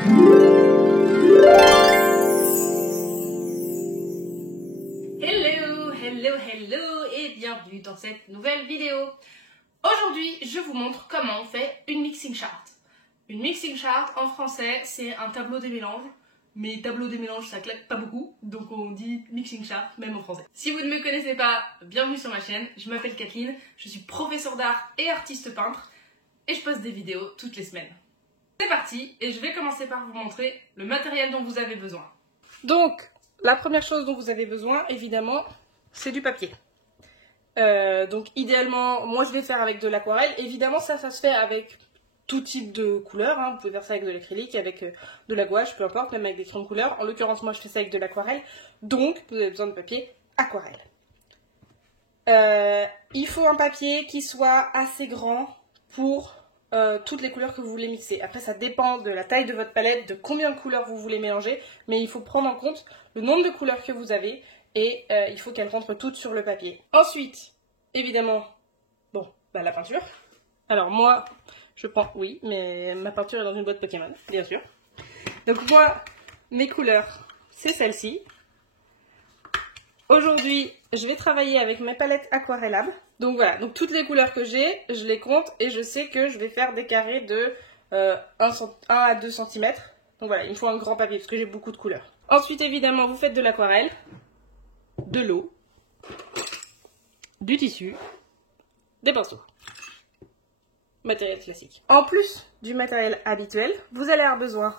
Hello et bienvenue dans cette nouvelle vidéo. Aujourd'hui, je vous montre comment on fait une mixing chart. Une mixing chart en français, c'est un tableau des mélanges. Mais tableau des mélanges, ça claque pas beaucoup, donc on dit mixing chart, même en français. Si vous ne me connaissez pas, bienvenue sur ma chaîne. Je m'appelle Kathleen, je suis professeure d'art et artiste peintre. Et je poste des vidéos toutes les semaines. C'est parti, et je vais commencer par vous montrer le matériel dont vous avez besoin. Donc, la première chose dont vous avez besoin, évidemment, c'est du papier. Donc idéalement, moi je vais faire avec de l'aquarelle. Évidemment ça se fait avec tout type de couleur, hein. Vous pouvez faire ça avec de l'acrylique, avec de la gouache, peu importe, même avec des crayons de couleur. En l'occurrence moi je fais ça avec de l'aquarelle. Donc vous avez besoin de papier aquarelle. Il faut un papier qui soit assez grand pour toutes les couleurs que vous voulez mixer. Après ça dépend de la taille de votre palette, de combien de couleurs vous voulez mélanger. Mais il faut prendre en compte le nombre de couleurs que vous avez. Et il faut qu'elles rentrent toutes sur le papier. Ensuite, évidemment, la peinture. Alors moi, je prends, oui, mais ma peinture est dans une boîte Pokémon, bien sûr. Donc moi, mes couleurs, c'est celle-ci. Aujourd'hui, je vais travailler avec mes palettes aquarellables. Donc voilà, donc toutes les couleurs que j'ai, je les compte et je sais que je vais faire des carrés de 1 à 2 cm. Donc voilà, il me faut un grand papier parce que j'ai beaucoup de couleurs. Ensuite, évidemment, vous faites de l'aquarelle, de l'eau, du tissu, des pinceaux. Matériel classique. En plus du matériel habituel, vous allez avoir besoin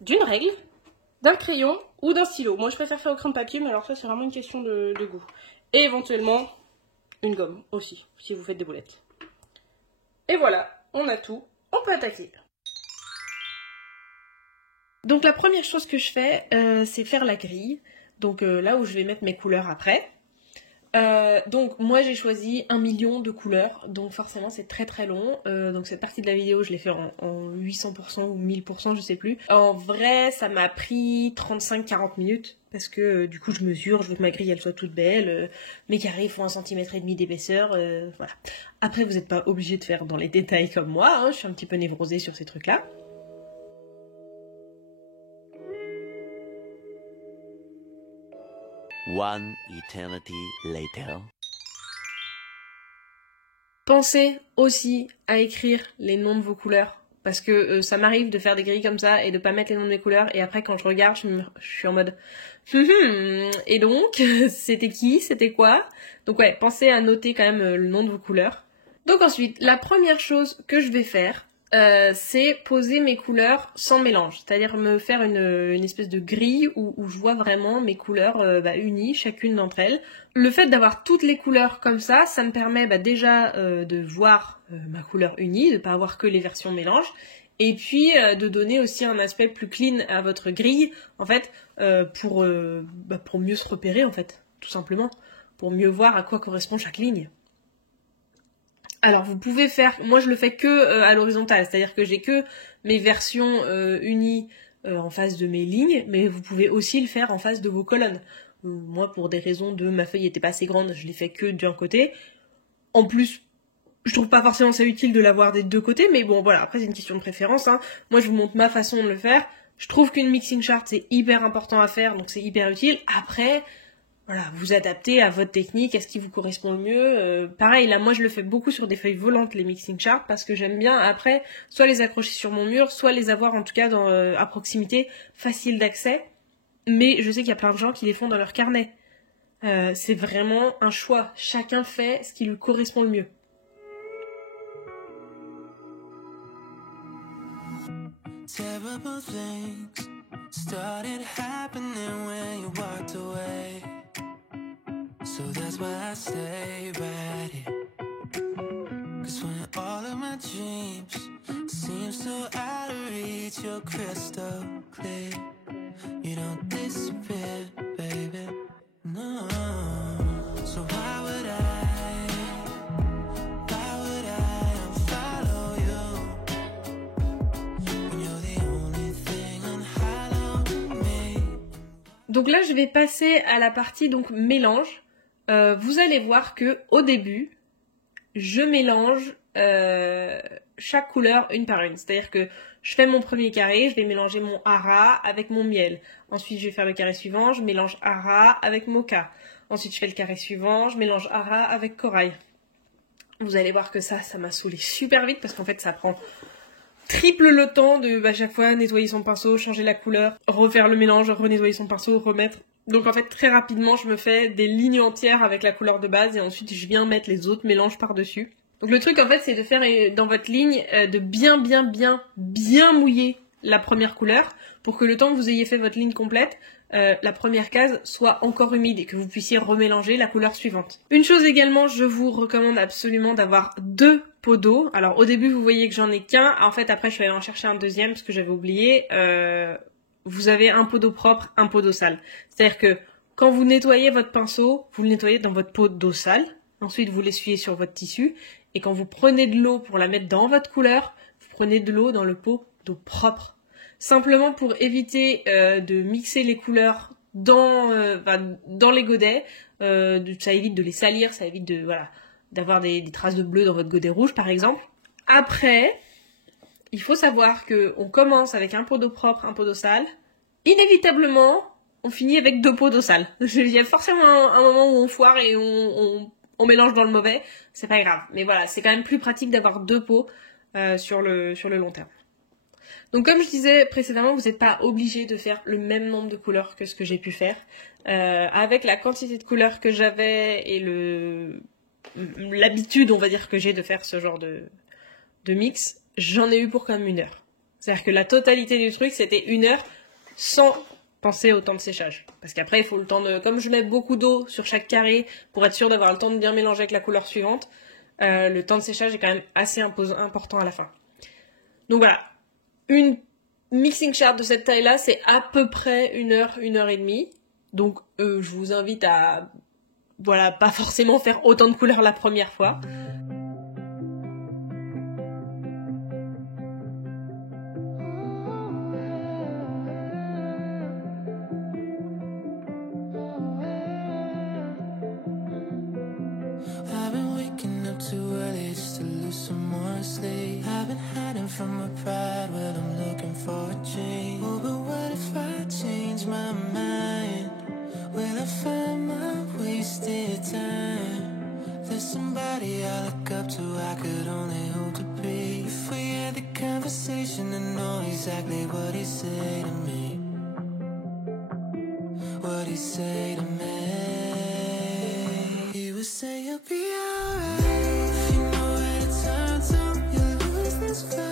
d'une règle, d'un crayon ou d'un stylo. Moi je préfère faire au crayon de papier, mais alors ça c'est vraiment une question de goût. Et éventuellement une gomme aussi, si vous faites des boulettes. Et voilà, on a tout, on peut attaquer. Donc la première chose que je fais, c'est faire la grille. Donc là où je vais mettre mes couleurs après. Donc moi j'ai choisi 1 million de couleurs, donc forcément c'est très très long. Donc cette partie de la vidéo je l'ai fait en 800% ou 1000%, je sais plus. En vrai ça m'a pris 35-40 minutes parce que du coup je mesure, je veux que ma grille elle soit toute belle. Mes carrés font 1,5 cm d'épaisseur, voilà. Après vous n'êtes pas obligé de faire dans les détails comme moi, hein, je suis un petit peu névrosée sur ces trucs là. One eternity later. Pensez aussi à écrire les noms de vos couleurs. Parce que ça m'arrive de faire des grilles comme ça et de pas mettre les noms de mes couleurs. Et après quand je regarde, je suis en mode et donc, c'était qui? C'était quoi? Donc ouais, pensez à noter quand même le nom de vos couleurs. Donc ensuite, la première chose que je vais faire, c'est poser mes couleurs sans mélange, c'est-à-dire me faire une espèce de grille où je vois vraiment mes couleurs unies, chacune d'entre elles. Le fait d'avoir toutes les couleurs comme ça me permet déjà de voir ma couleur unie, de ne pas avoir que les versions mélange, et puis de donner aussi un aspect plus clean à votre grille, en fait, pour mieux se repérer, en fait, tout simplement, pour mieux voir à quoi correspond chaque ligne. Alors vous pouvez faire, moi je le fais que à l'horizontale, c'est-à-dire que j'ai que mes versions unies en face de mes lignes, mais vous pouvez aussi le faire en face de vos colonnes. Moi pour des raisons de ma feuille était pas assez grande, je l'ai fait que d'un côté. En plus, je trouve pas forcément ça utile de l'avoir des deux côtés, mais bon voilà, après c'est une question de préférence, hein. Moi je vous montre ma façon de le faire. Je trouve qu'une mixing chart c'est hyper important à faire, donc c'est hyper utile. Après, voilà, vous adaptez à votre technique, à ce qui vous correspond le mieux. Pareil, là, moi, je le fais beaucoup sur des feuilles volantes, les mixing charts, parce que j'aime bien, après, soit les accrocher sur mon mur, soit les avoir, en tout cas, à proximité, facile d'accès. Mais je sais qu'il y a plein de gens qui les font dans leur carnet. C'est vraiment un choix. Chacun fait ce qui lui correspond le mieux. Terrible things started happening when you walked away. So that's why I stay right here. 'Cause when all of my dreams seem so out of reach, you're crystal clear. You don't disappear, baby. No. So why would I unfollow you when you're the only thing on me? Donc là, je vais passer à la partie donc mélange. Vous allez voir que au début, je mélange chaque couleur une par une. C'est-à-dire que je fais mon premier carré, je vais mélanger mon hara avec mon miel. Ensuite, je vais faire le carré suivant, je mélange hara avec mocha. Ensuite, je fais le carré suivant, je mélange hara avec corail. Vous allez voir que ça m'a saoulé super vite parce qu'en fait, ça prend triple le temps de à chaque fois nettoyer son pinceau, changer la couleur, refaire le mélange, renettoyer son pinceau, remettre. Donc en fait, très rapidement, je me fais des lignes entières avec la couleur de base et ensuite, je viens mettre les autres mélanges par-dessus. Donc le truc en fait c'est de faire dans votre ligne de bien mouiller la première couleur pour que le temps que vous ayez fait votre ligne complète, la première case soit encore humide et que vous puissiez remélanger la couleur suivante. Une chose également, je vous recommande absolument d'avoir 2 pots d'eau. Alors au début vous voyez que j'en ai qu'un, en fait après je vais aller en chercher un deuxième parce que j'avais oublié. Vous avez un pot d'eau propre, un pot d'eau sale. C'est-à-dire que quand vous nettoyez votre pinceau, vous le nettoyez dans votre pot d'eau sale. Ensuite vous l'essuyez sur votre tissu. Et quand vous prenez de l'eau pour la mettre dans votre couleur, vous prenez de l'eau dans le pot d'eau propre. Simplement pour éviter de mixer les couleurs dans les godets. Ça évite de les salir, ça évite d'avoir des traces de bleu dans votre godet rouge par exemple. Après, il faut savoir qu'on commence avec un pot d'eau propre, un pot d'eau sale. Inévitablement, on finit avec 2 pots d'eau sale. Il y a forcément un moment où on foire et on mélange dans le mauvais, c'est pas grave. Mais voilà, c'est quand même plus pratique d'avoir 2 pots sur le long terme. Donc comme je disais précédemment, vous n'êtes pas obligé de faire le même nombre de couleurs que ce que j'ai pu faire. Avec la quantité de couleurs que j'avais et l'habitude, on va dire, que j'ai de faire ce genre de mix, j'en ai eu pour quand même 1 heure. C'est-à-dire que la totalité du truc, c'était 1 heure sans penser au temps de séchage. Parce qu'après, il faut le temps de... Comme je mets beaucoup d'eau sur chaque carré, pour être sûr d'avoir le temps de bien mélanger avec la couleur suivante, le temps de séchage est quand même assez important à la fin. Donc voilà. Une mixing chart de cette taille-là, c'est à peu près 1 heure, 1 heure et demie. Donc je vous invite à... Voilà, pas forcément faire autant de couleurs la première fois. From my pride, well, I'm looking for a change. Oh, but what if I change my mind? Will I find my wasted time? There's somebody I look up to, I could only hope to be. If we had the conversation and know exactly what he'd say to me, what he'd say to me, he would say you'll be alright. If you know where to turn to, you'll lose this fight.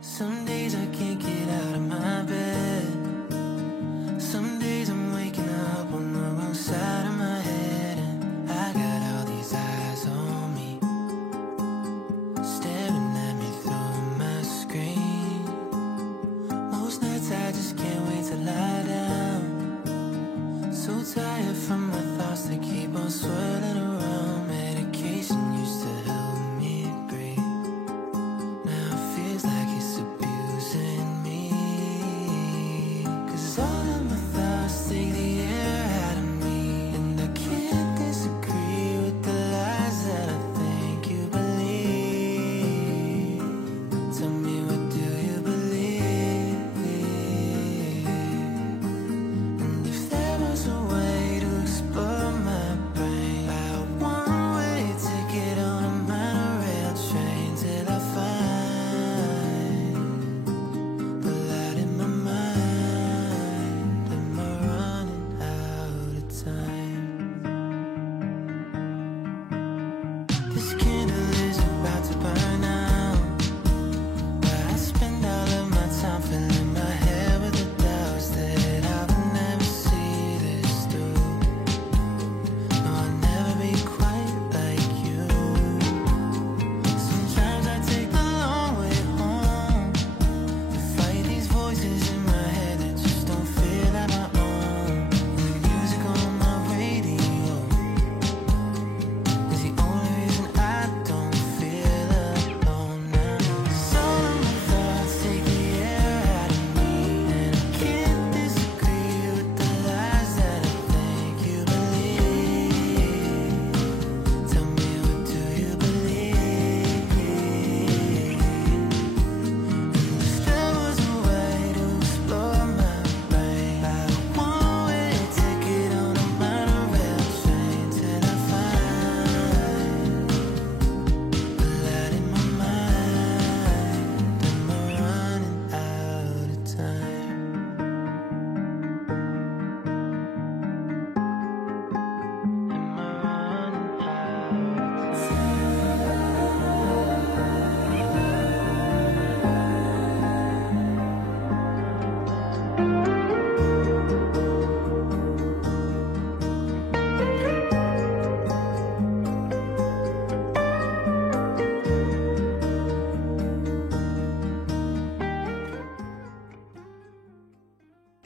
Some days I can't get out of my bed. Some days I'm waking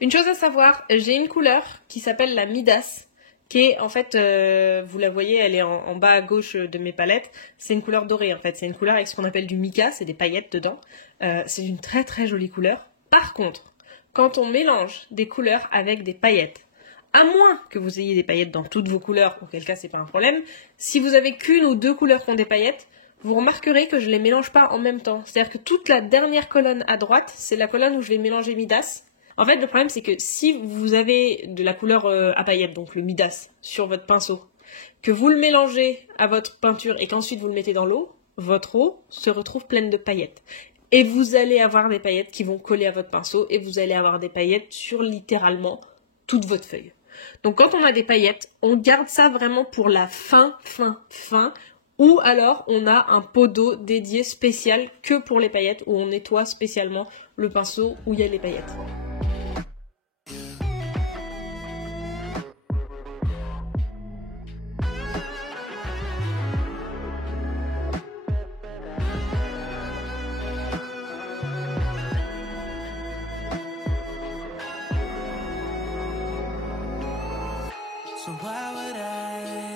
Une chose à savoir, j'ai une couleur qui s'appelle la Midas, qui est en fait, vous la voyez, elle est en bas à gauche de mes palettes. C'est une couleur dorée en fait, c'est une couleur avec ce qu'on appelle du mica, c'est des paillettes dedans. C'est une très très jolie couleur. Par contre, quand on mélange des couleurs avec des paillettes, à moins que vous ayez des paillettes dans toutes vos couleurs, auquel cas c'est pas un problème, si vous avez qu'une ou deux couleurs qui ont des paillettes, vous remarquerez que je les mélange pas en même temps. C'est-à-dire que toute la dernière colonne à droite, c'est la colonne où je vais mélanger Midas. En fait, le problème, c'est que si vous avez de la couleur à paillettes, donc le Midas, sur votre pinceau, que vous le mélangez à votre peinture et qu'ensuite vous le mettez dans l'eau, votre eau se retrouve pleine de paillettes. Et vous allez avoir des paillettes qui vont coller à votre pinceau et vous allez avoir des paillettes sur littéralement toute votre feuille. Donc quand on a des paillettes, on garde ça vraiment pour la fin, ou alors on a un pot d'eau dédié spécial que pour les paillettes, où on nettoie spécialement le pinceau où il y a les paillettes. So why would I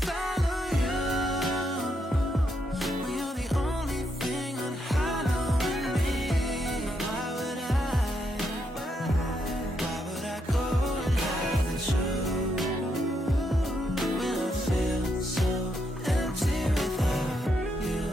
follow you when you're the only thing on hollow in me? Why would I go and hide the truth when I feel so empty without you?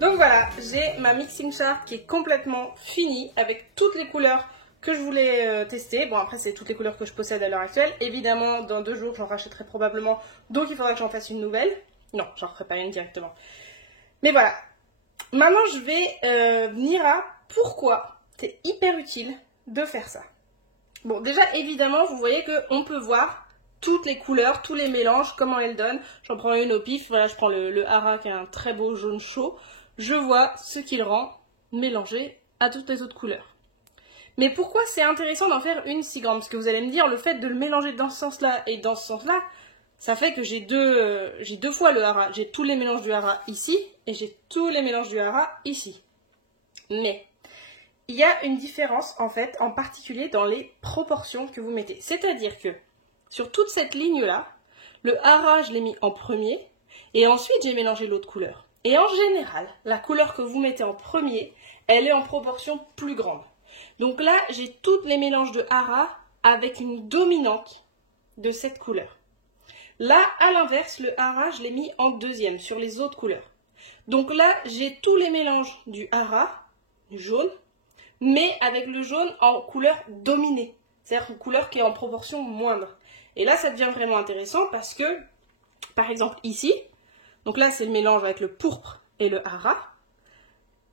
Donc voilà, j'ai ma mixing chart qui est complètement finie avec toutes les couleurs que je voulais tester. Bon, après c'est toutes les couleurs que je possède à l'heure actuelle. Évidemment, dans 2 jours j'en rachèterai probablement, donc il faudra que j'en fasse une nouvelle. Non, j'en ferai pas une directement. Mais voilà, maintenant je vais venir à pourquoi c'est hyper utile de faire ça. Bon, déjà évidemment vous voyez qu'on peut voir toutes les couleurs, tous les mélanges, comment elles donnent. J'en prends une au pif, voilà, je prends le hara qui est un très beau jaune chaud. Je vois ce qu'il rend mélangé à toutes les autres couleurs. Mais pourquoi c'est intéressant d'en faire une si grande? Parce que vous allez me dire, le fait de le mélanger dans ce sens-là et dans ce sens-là, ça fait que j'ai deux fois le hara. J'ai tous les mélanges du hara ici et j'ai tous les mélanges du hara ici. Mais il y a une différence en fait, en particulier dans les proportions que vous mettez. C'est-à-dire que sur toute cette ligne-là, le hara je l'ai mis en premier et ensuite j'ai mélangé l'autre couleur. Et en général, la couleur que vous mettez en premier, elle est en proportion plus grande. Donc là, j'ai tous les mélanges de hara avec une dominante de cette couleur. Là, à l'inverse, le hara, je l'ai mis en deuxième, sur les autres couleurs. Donc là, j'ai tous les mélanges du hara, du jaune, mais avec le jaune en couleur dominée. C'est-à-dire une couleur qui est en proportion moindre. Et là, ça devient vraiment intéressant parce que, par exemple, ici, donc là, c'est le mélange avec le pourpre et le hara.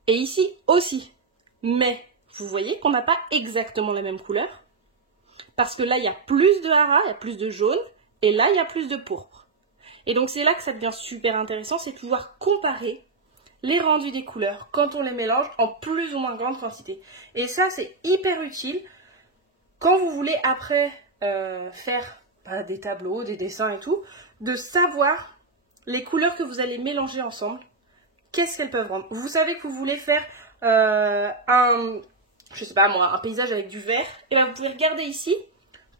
Et ici aussi. Mais vous voyez qu'on n'a pas exactement la même couleur. Parce que là, il y a plus de hara, il y a plus de jaune. Et là, il y a plus de pourpre. Et donc, c'est là que ça devient super intéressant. C'est de pouvoir comparer les rendus des couleurs quand on les mélange en plus ou moins grande quantité. Et ça, c'est hyper utile quand vous voulez après faire des tableaux, des dessins et tout, de savoir les couleurs que vous allez mélanger ensemble, qu'est-ce qu'elles peuvent rendre. Vous savez que vous voulez faire un paysage avec du vert, et bien vous pouvez regarder ici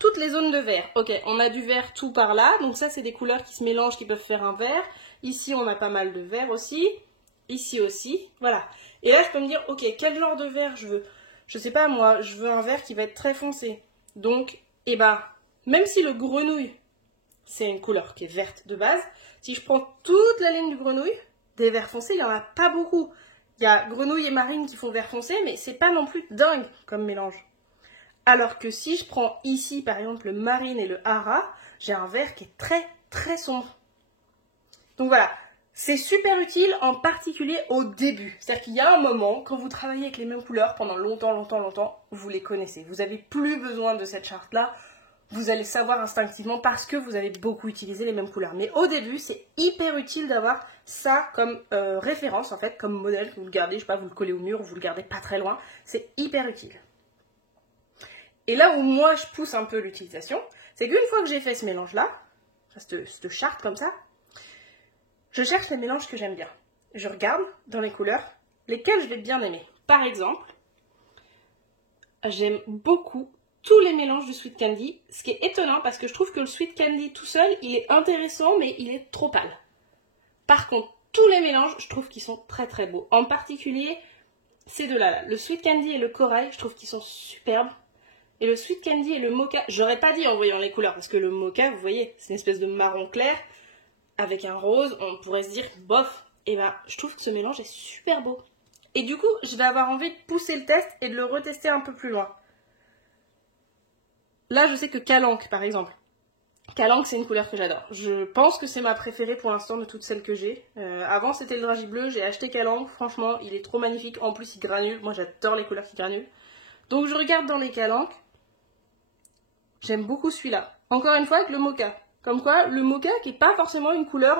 toutes les zones de vert. Ok, on a du vert tout par là, donc ça c'est des couleurs qui se mélangent, qui peuvent faire un vert. Ici on a pas mal de vert aussi, ici aussi, voilà. Et là je peux me dire, ok, quel genre de vert je veux? Je sais pas moi, je veux un vert qui va être très foncé. Donc, même si le grenouille, c'est une couleur qui est verte de base, si je prends toute la ligne du grenouille, des verts foncés, il n'y en a pas beaucoup. Il y a grenouille et marine qui font vert foncé, mais c'est pas non plus dingue comme mélange. Alors que si je prends ici, par exemple, le marine et le hara, j'ai un vert qui est très très sombre. Donc voilà, c'est super utile, en particulier au début. C'est-à-dire qu'il y a un moment, quand vous travaillez avec les mêmes couleurs pendant longtemps, vous les connaissez. Vous n'avez plus besoin de cette charte-là. vous allez savoir instinctivement parce que vous avez beaucoup utilisé les mêmes couleurs. Mais au début, c'est hyper utile d'avoir ça comme référence, en fait, comme modèle, que vous le gardez, je sais pas, vous le collez au mur, ou vous le gardez pas très loin. C'est hyper utile. Et là où moi, je pousse un peu l'utilisation, c'est qu'une fois que j'ai fait ce mélange-là, cette charte comme ça, je cherche les mélanges que j'aime bien. Je regarde dans les couleurs lesquelles je vais bien aimer. Par exemple, j'aime beaucoup tous les mélanges de Sweet Candy, ce qui est étonnant parce que je trouve que le Sweet Candy tout seul, il est intéressant mais il est trop pâle. Par contre, tous les mélanges, je trouve qu'ils sont très très beaux. En particulier, ces deux-là, le Sweet Candy et le corail, je trouve qu'ils sont superbes. Et le Sweet Candy et le mocha, j'aurais pas dit en voyant les couleurs, parce que le mocha, vous voyez, c'est une espèce de marron clair avec un rose, on pourrait se dire bof. Et ben, je trouve que ce mélange est super beau. Et du coup, je vais avoir envie de pousser le test et de le retester un peu plus loin. Là, je sais que Calanque, par exemple. Calanque, c'est une couleur que j'adore. Je pense que c'est ma préférée pour l'instant de toutes celles que j'ai. Avant, c'était le dragis bleu. J'ai acheté Calanque. Franchement, il est trop magnifique. En plus, il granule. Moi, j'adore les couleurs qui granulent. Donc, je regarde dans les Calanques. J'aime beaucoup celui-là. Encore une fois, avec le mocha. Comme quoi, le mocha, qui n'est pas forcément une couleur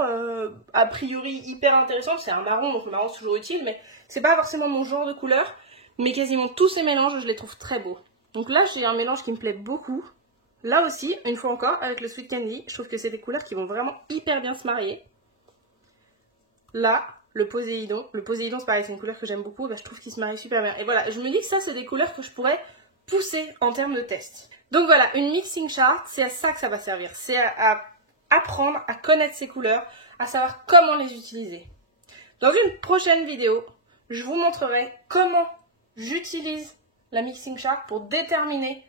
a priori hyper intéressante. C'est un marron, donc le marron, c'est toujours utile. Mais c'est pas forcément mon genre de couleur. Mais quasiment tous ces mélanges, je les trouve très beaux. Donc là, j'ai un mélange qui me plaît beaucoup. Là aussi, une fois encore, avec le Sweet Candy, je trouve que c'est des couleurs qui vont vraiment hyper bien se marier. Là, le Poséidon. Le Poséidon, c'est pareil, c'est une couleur que j'aime beaucoup. Bah, je trouve qu'il se marie super bien. Et voilà, je me dis que ça, c'est des couleurs que je pourrais pousser en termes de test. Donc voilà, une mixing chart, c'est à ça que ça va servir. C'est à apprendre à connaître ces couleurs, à savoir comment les utiliser. Dans une prochaine vidéo, je vous montrerai comment j'utilise la mixing chart pour déterminer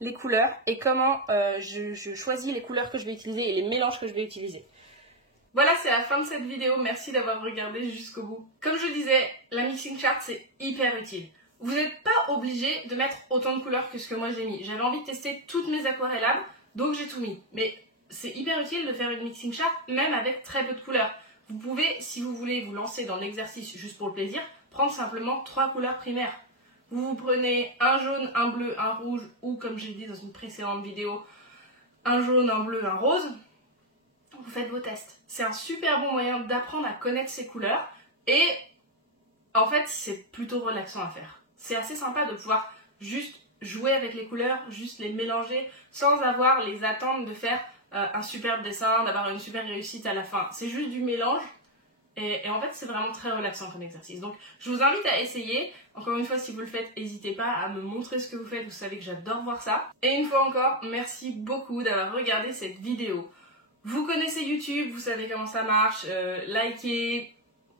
les couleurs et comment je choisis les couleurs que je vais utiliser et les mélanges que je vais utiliser. Voilà, c'est la fin de cette vidéo. Merci d'avoir regardé jusqu'au bout. Comme je disais, la mixing chart, c'est hyper utile. Vous n'êtes pas obligé de mettre autant de couleurs que ce que moi j'ai mis. J'avais envie de tester toutes mes aquarellables, donc j'ai tout mis. Mais c'est hyper utile de faire une mixing chart, même avec très peu de couleurs. Vous pouvez, si vous voulez vous lancer dans l'exercice juste pour le plaisir, prendre simplement 3 couleurs primaires. Vous prenez un jaune, un bleu, un rouge, ou comme j'ai dit dans une précédente vidéo, un jaune, un bleu, un rose. Vous faites vos tests. C'est un super bon moyen d'apprendre à connaître ces couleurs et en fait c'est plutôt relaxant à faire. C'est assez sympa de pouvoir juste jouer avec les couleurs, juste les mélanger sans avoir les attentes de faire un superbe dessin, d'avoir une super réussite à la fin. C'est juste du mélange. Et en fait, c'est vraiment très relaxant comme exercice. Donc, je vous invite à essayer. Encore une fois, si vous le faites, n'hésitez pas à me montrer ce que vous faites. Vous savez que j'adore voir ça. Et une fois encore, merci beaucoup d'avoir regardé cette vidéo. Vous connaissez YouTube, vous savez comment ça marche. Likez,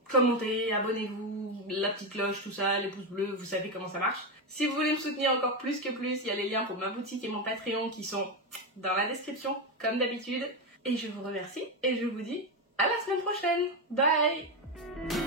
commentez, abonnez-vous, la petite cloche, tout ça, les pouces bleus, vous savez comment ça marche. Si vous voulez me soutenir encore plus que plus, il y a les liens pour ma boutique et mon Patreon qui sont dans la description, comme d'habitude. Et je vous remercie et je vous dis à la semaine prochaine. Bye!